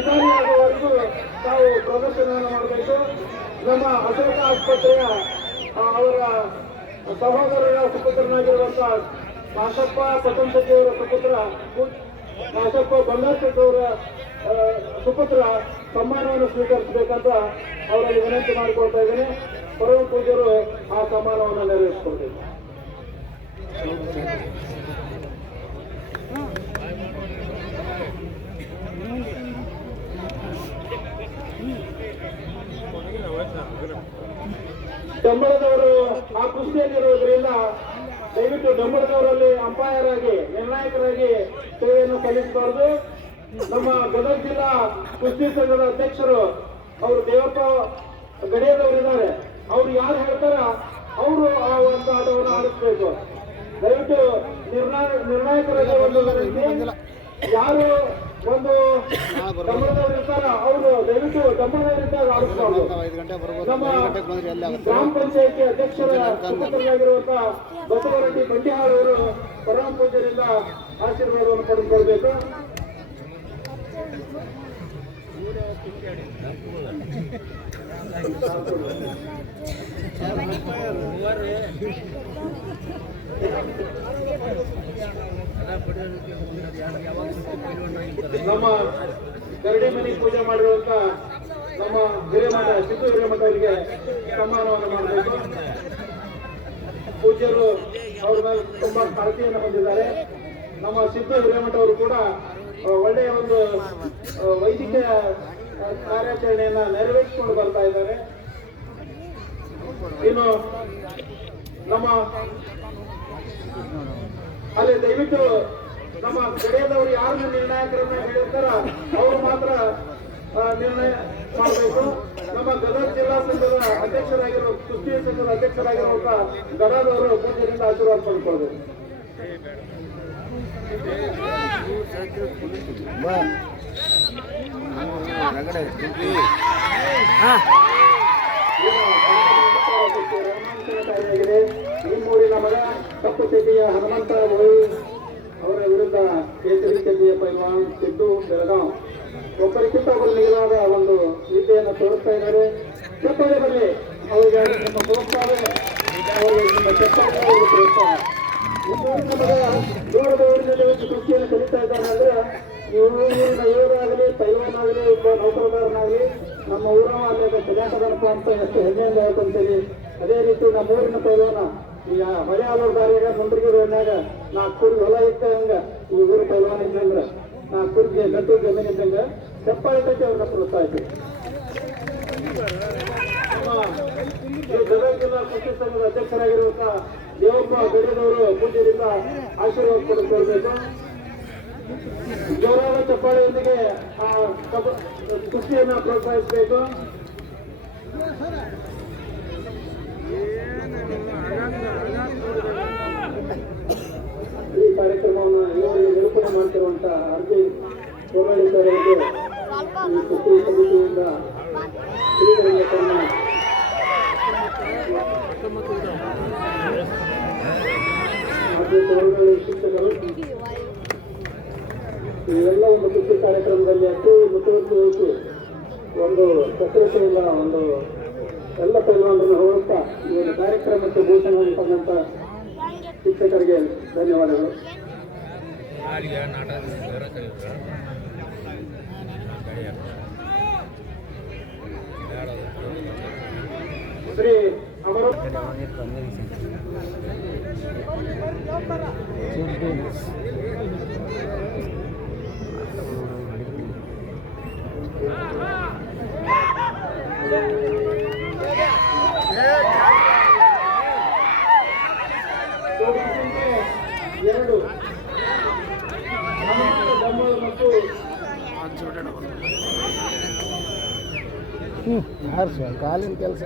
ನಿಧಾನಿಯಾಗುವವರೆಗೂ ನಾವು ಪ್ರದರ್ಶನವನ್ನು ಮಾಡಬೇಕು. ನಮ್ಮ ಅಶೋಕ ಆಸ್ಪತ್ರೆಯ ಅವರ ಸಹೋದರರ ಸುಪುತ್ರನಾಗಿರುವಂತಹ ಮಾಸಪ್ಪ ಪತಂಶೆಟ್ಟಿಯವರ ಸುಪುತ್ರ ಮಾಸಪ್ಪ ಬಂಗಾರಶೆಟ್ಟಿಯವರ ಸುಪುತ್ರ ಸಮ್ಮಾನವನ್ನು ಸ್ವೀಕರಿಸಬೇಕಂತ ಅವರಲ್ಲಿ ವಿನಂತಿ ಮಾಡಿಕೊಳ್ತಾ ಇದ್ದೇನೆ. ಪರಮ ಪೂಜ್ಯರು ಆ ಸಮ್ಮಾನವನ್ನು ನೆರವೇರಿಸಿಕೊಳ್ಬೇಕು. ಡಂಬಳದವರು ಆ ಕುಸ್ತಿಯಲ್ಲಿರುವುದರಿಂದ ದಯವಿಟ್ಟು ಡಂಬಳದವರಲ್ಲಿ ಅಂಪೈರ್ ಆಗಿ ನಿರ್ಣಾಯಕರಾಗಿ ಸೇವೆಯನ್ನು ಸಲ್ಲಿಸಬಾರದು. ನಮ್ಮ ಗದಗ ಜಿಲ್ಲಾ ಕುಸ್ತಿ ಸಂಘದ ಅಧ್ಯಕ್ಷರು ಅವರು ದೇವಪ್ಪ ಗಡಿಯದವರಿದ್ದಾರೆ. ಅವ್ರು ಯಾರು ಹೇಳ್ತಾರ ಅವರು ಆ ಒಂದು ಆಟವನ್ನು ಆಡಿಸ್ಬೇಕು. ದಯವಿಟ್ಟು ನಿರ್ಣಾಯಕರಾಗಿ ಒಂದು ಯಾರು ಒಂದು ಡಂಬಳದವರು ಇರ್ತಾರ ಅವರು ದಯವಿಟ್ಟು ಡಂಬಳದವರಿದ್ದಾಗ ಆಡಿಸ್ಬಾರ್ದು. ನಮ್ಮ ಗ್ರಾಮ ಪಂಚಾಯತಿ ಅಧ್ಯಕ್ಷರ ಸುಪುತ್ರರಾಗಿರುವಂತಹ ಬಸವರೆಡ್ಡಿ ಬಂಡಿಹಾಳ್ ಅವರು ಪರಮ ಪೂಜ್ಯರಿಂದ ಆಶೀರ್ವಾದವನ್ನು ಪಡೆದುಕೊಳ್ಬೇಕು. ನಮ್ಮ ಗರಡಿ ಮನೆ ಪೂಜೆ ಮಾಡಿರುವಂತ ನಮ್ಮ ಹಿರೇಮಠ ಸಿದ್ದು ಹಿರೇಮಠ ಅವರಿಗೆ ಸನ್ಮಾನವನ್ನು ಮಾಡಬೇಕು. ಪೂಜ್ಯರು ಅವ್ರ ಮೇಲೆ ತುಂಬಾ ಕಾಳಜಿಯನ್ನು ಹೊಂದಿದ್ದಾರೆ. ನಮ್ಮ ಸಿದ್ದು ಹಿರೇಮಠ ಅವರು ಕೂಡ ಒಳ್ಳೆಯ ಒಂದು ವೈದ್ಯಕೀಯ ಕಾರ್ಯಾಚರಣೆಯನ್ನ ನೆರವೇರಿಸಿಕೊಂಡು ಬರ್ತಾ ಇದ್ದಾರೆ. ಇನ್ನು ನಮ್ಮ ಅಲ್ಲಿ ದಯವಿಟ್ಟು ನಮ್ಮ ಗಡಿಯದವರು ಯಾರನ್ನ ನಿರ್ಣಾಯಕರನ್ನ ಹೇಳಿರ್ತಾರ ಅವರು ಮಾತ್ರ ನಿರ್ಣಯ ಮಾಡಬೇಕು. ನಮ್ಮ ಗದಗ ಜಿಲ್ಲಾ ಸಂಘದ ಅಧ್ಯಕ್ಷರಾಗಿರುವ ಕುಸ್ತಿ ಸಂಘದ ಅಧ್ಯಕ್ಷರಾಗಿರುವಂತ ಗಡದವರು ಪೂಜ್ಯರಿಂದ ಆಶೀರ್ವಾದ ಪಡೆದುಕೊಳ್ಬೇಕು. ನಿಮ್ಮೂರಿನ ಮಗ ಕಪ್ಪು ಚಡ್ಡಿಯ ಹನುಮಂತ ಭೋಯಿ ಅವರ ವಿರುದ್ಧ ಕೇಸರಿ ಚಡ್ಡಿಯ ಪೈಲ್ವಾನ್ ಸಿದ್ದು ಬೆಳಗಾವ್ ಒಬ್ಬರಿಗಿಂತ ಒಬ್ಬರು ಮಿಗಿಲಾದ ಒಂದು ವಿದ್ಯೆಯನ್ನು ತೋರಿಸ್ತಾ ಇದ್ದಾರೆ. ಚಪ್ಪಾಳೆ ಬರಲಿ ಅವರಿಗೆ ನಿಮ್ಮ ಪ್ರೋತ್ಸಾಹ, ಅವರಿಗೆ ನಿಮ್ಮ ಚಪ್ಪಾಳೆ ಅವರಿಗೆ ಪ್ರೋತ್ಸಾಹ. ನಿಮ್ಮೂರಿನ ಮಗ ದೂರದ ಊರಿನಲ್ಲಿ ಒಂದು ಕೃಷಿಯನ್ನು ಕಲಿತಾ ಇದ್ದಾನೆ ಅಂದ್ರೆ ಊರಿನ ಇವರಾಗಲಿ ಪೈಲ್ವಾನ್ ಆಗಲಿ ಒಬ್ಬ ನೌಕರದಾರನಾಗಲಿ ನಮ್ಮ ಊರವ ಅಲ್ಲಿ ಕಲ್ಯಾಣದನಪ್ಪ ಅಂತ ಎಷ್ಟು ಹೆಮ್ಮೆಯಿಂದ ಹೇಳ್ಕೊಂತೀವಿ. ಅದೇ ರೀತಿ ನಮ್ಮ ಊರಿನ ಪೈಲ್ವಾನ ಈಗ ಮಳೆ ಆಲೋರ್ ದಾರಿಯಾಗ ಮುಂಡ್ರಿಗೆ ರೋಡ್ನಾಗ 4 ಕುರ್ಗಿ ಹೊಲ ಇದ್ದಂಗ ಈ ಊರು ಪೈಲ್ವಾನ ಇದ್ದಂಗ 4 ಕುರ್ಗಿ ಗಟ್ಟು ಜಮೀನ್ ಇದ್ದಂಗ ಚಪ್ಪಾಳೆ ಕಟ್ಟಿ ಅವ್ರನ್ನ ಪ್ರೋತ್ಸಾಹಿಸಿ. ಗದಗ ಜಿಲ್ಲಾ ಕುಸ್ತಿ ಸಂಘದ ಅಧ್ಯಕ್ಷರಾಗಿರುವಂತಹ ದೇವಪ್ಪ ಗಡಿಯದವರು ಪೂಜ್ಯರಿಂದ ಆಶೀರ್ವಾದ ಪಡೆದುಕೊಳ್ಬೇಕು. ಜೋರಾದ ಚಪ್ಪಾಳೆಯೊಂದಿಗೆ ಆ ಕುಸ್ತಿಯನ್ನ ಪ್ರೋತ್ಸಾಹಿಸಬೇಕು. ಈ ಕಾರ್ಯಕ್ರಮವನ್ನು ಇವರಿಗೆ ನಿರೂಪಣೆ ಮಾಡ್ತಿರುವಂತಹ ಅರ್ಜಿ ಹೋರಾಳಿತವರಿಗೆ ಈ ಕುಸ್ತಿ ಸಮಿತಿಯಿಂದ ಶ್ರೀಗಳಿಗೆ ತನ್ನ ಶಿಕ್ಷಕರು ಇವೆಲ್ಲ ಒಂದು ಕುಸ್ತಿ ಕಾರ್ಯಕ್ರಮದಲ್ಲಿ ಅತಿ ಮುತುವರ್ಜಿ ವಹಿಸಿ ಒಂದು ಸಕ್ರಿಯತೆಯಿಂದ ಒಂದು ಎಲ್ಲ ಪೈಲ್ವಾನರನ್ನು ಹೋಗುತ್ತಾ ಈ ಒಂದು ಕಾರ್ಯಕ್ರಮಕ್ಕೆ ಭೂಷಣ ಪಡೆದಂತ ಶಿಕ್ಷಕರಿಗೆ ಧನ್ಯವಾದಗಳು. ಶ್ರೀ ಅವರು ಎರಡು ಮತ್ತು ಕಾಲಿನ ಕೆಲಸ